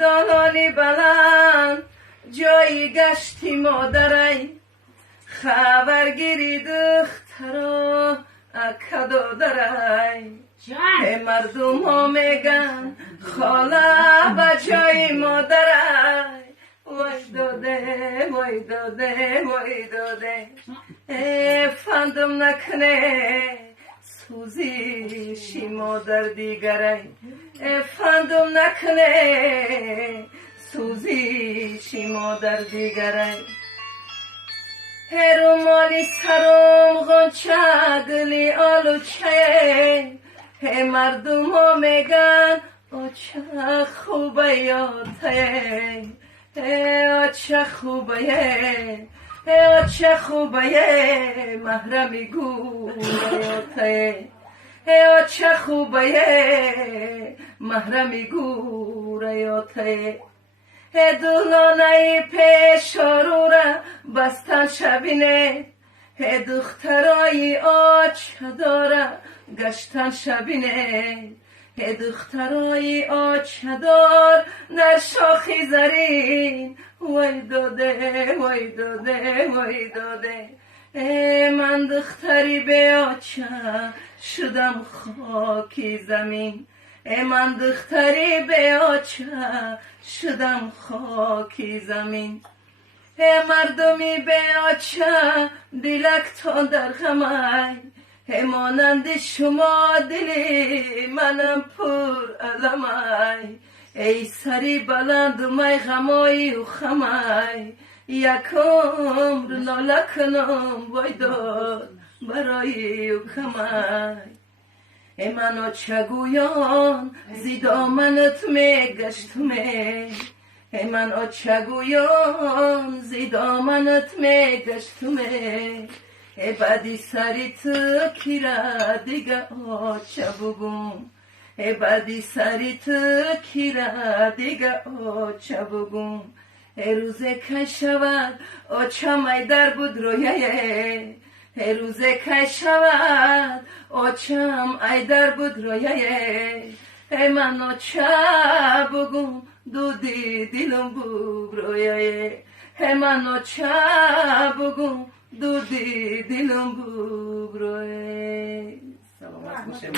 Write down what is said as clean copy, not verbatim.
دانانی بلند جایی گشتی مادرای خبرگیری دخترا اکدو درای مردم ها میگن خاله بچای مادرای وای داده وای داده وای داده فندم نکنه سوزیشی مادر دیگرای فندم نکنه سوزیشی مادر دیگرای هرو مالی سرم غنچه گلی آلوچه مردم ها میگن او چه خوبه یاته او چه خوبه او چه خوبه محرمی گوریاته او چه خوبه محرمی گوریاته دولانه پیش رو را بستن شبینه دخترای آچه داره گشتن شبینه دخترای آچه دار در شاخی زرین وای داده وای داده وای داده من دختری به آچه شدم خاکی زمین من دختری به آچه شدم خاکی زمین مردمی به آچه دلکتان در غمای مانند شما دلی منم پر علمای ای سری بلند می غمای و خمای یک عمر لاله کنم وای داد برای و کمای من چگویان زی دامنت میگشتمه من چگویان زی دامنت میگشتمه بعدی سری تو کیره دیگه آچه بگم بعدی سری تو کیره دیگه آچه بگم روزه که شود آچه می در بود رویه روزه که شود آچم ای در بود رویه من آچه بگم دودی دلم بگرویه من آچه بگم دودی دلم بگرویه سلامت باشه.